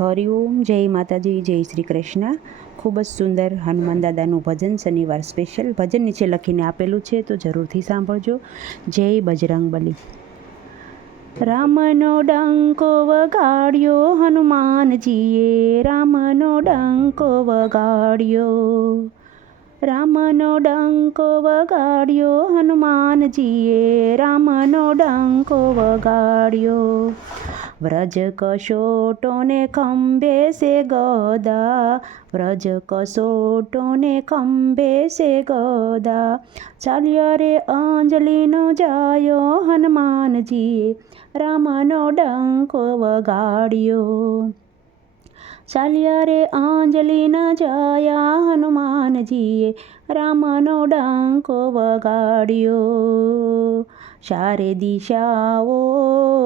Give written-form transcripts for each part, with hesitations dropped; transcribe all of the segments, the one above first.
હરિઓમ, જય માતાજી, જય શ્રી કૃષ્ણ. ખૂબ જ સુંદર હનુમાન દાદાનું ભજન શનિવાર સ્પેશિયલ ભજન નીચે લખીને આપેલું છે, તો જરૂરથી સાંભળજો. જય બજરંગબલી. રામનો ડંકો વગાડ્યો હનુમાનજીએ, રામનો ડંકો વગાડ્યો. રામનો ડંકો વગાડ્યો હનુમાનજીએ, રામનો ડંકો વગાડ્યો. વ્રજ કશોટોને ખંભે સે ગદા, વ્રજ કશોટોને ખંભે સે ગદા. ચાલ્યા રે અંજલિનો જાયો હનુમાનજીએ, રામનો ડંકો વગાડ્યો. ચાલ્યા રે અંજલિના જાયા હનુમાનજીએ, રામનો ડંકો વગાડ્યો. ચારે દિશાઓ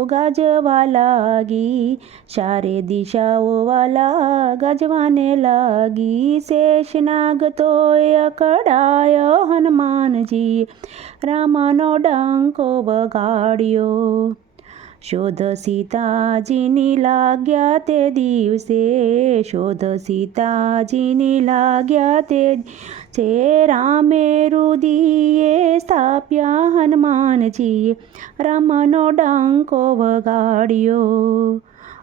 ગાજવા લાગી, ચારે દિશાઓ વાલા ગાજવાને લાગી. શેષનાગ તોય અકળાયો હનુમાનજીએ, રામનો ડંકો વગાડ્યો. શોધ સીતાજીની લાગ્યા તે દિવસે, શોધ સીતાજીની લાગ્યા તે દિવસે. રામે રુદિએ સ્થાપ્યા હનુમાનજીએ, રામનો ડંકો વગાડ્યો.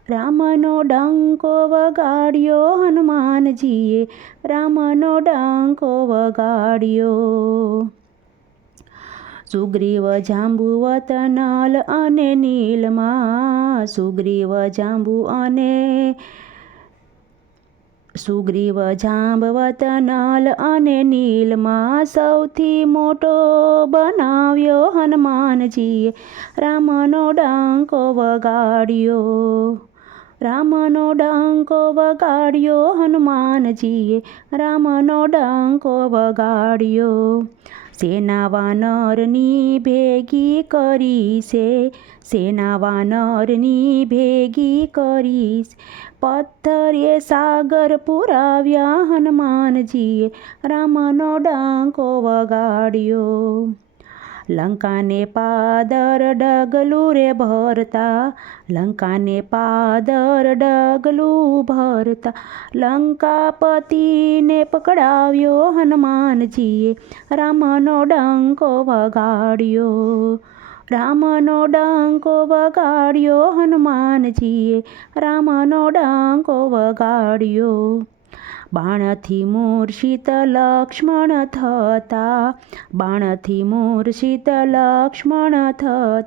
રામનો ડંકો વગાડ્યો હનુમાનજીએ, રામનો ડંકો વગાડ્યો. સુગ્રીવ જાંબુવત નલ અને નીલમાં, સુગ્રીવ જાંબુ અને સુગ્રીવ જાંબવત નલ અને નીલમાં. સૌથી મોટો બનાવ્યો હનુમાનજીએ, રામનો ડંકો વગાડ્યો. રામનો ડંકો વગાડ્યો હનુમાનજીએ, રામનો ડંકો વગાડ્યો. સેના વાનરની ભેગી કરી છે, સેના વાનરની ભેગી કરી છે. પથ્થરે સાગર પુરાવ્યા હનુમાનજીએ, રામનો ડંકો વગાડ્યો. લંકાને પાદર ડગલું રે ભરતા, લંકાને પાદર ડગલું ભરતા. લંકાપતિને પકડાવ્યો હનુમાનજીએ, રામનો ડંકો વગાડ્યો. રામનો ડંકો વગાડ્યો હનુમાનજીએ, રામનો ડંકો વગાડ્યો. બાણથી મૂર્છિત લક્ષ્મણ થતા, બાણથી મૂર્છિત લક્ષ્મણ થતા.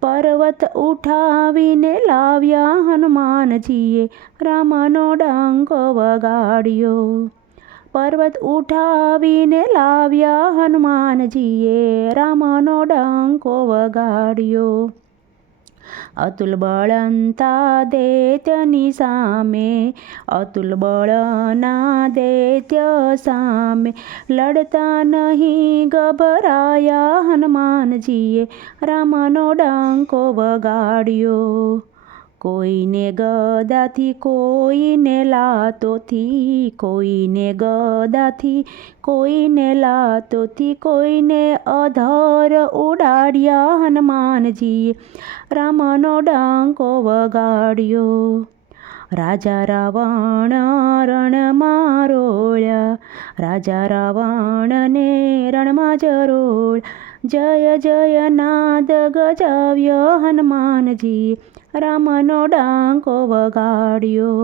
પર્વત ઉઠાવીને લાવ્યા હનુમાનજીએ, રામનો ડંકો વગાડ્યો. પર્વત ઉઠાવીને લાવ્યા હનુમાનજીએ, રામનો ડંકો વગાડ્યો. અતુલ બળંતા દૈત્યની સામે, અતુલ બળના દૈત્ય સામે. લડતા નહીં ગભરાયા હનુમાનજીએ, રામનો ડંકો વગાડ્યો. કોઈને ગદાથી, કોઈને લાતોથી, કોઈને ગદાથી, કોઈને લાતોથી. કોઈને અધર ઉડાડ્યા હનુમાનજીએ, રામનો ડંકો વગાડ્યો. રાજા રાવણ રણમાં રોળ્યા, રાજા રાવણને રણમાં જરોળ્યા. જય જય નાદ ગજાવ્યો હનુમાનજીએ, રામનો ડંકો વગાડ્યો.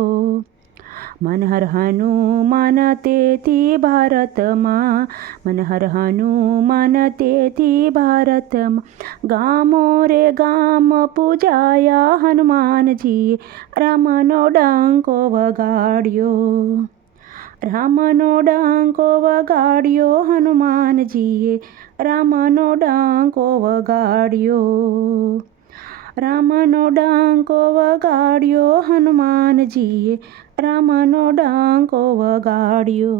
મનહર હનુમાન તેથી ભારતમાં, મનહર હનુમાન તેથી ભારતમાં. ગામો રે ગામ પૂજાયા હનુમાનજીએ, રામનો ડંકો વગાડ્યો. રામનો ડંકો વગાડ્યો હનુમાનજીએ, રામનો ડંકો વગાડ્યો. રામનો ડંકો વગાડ્યો હનુમાનજીએ, રામનો ડંકો વગાડ્યો.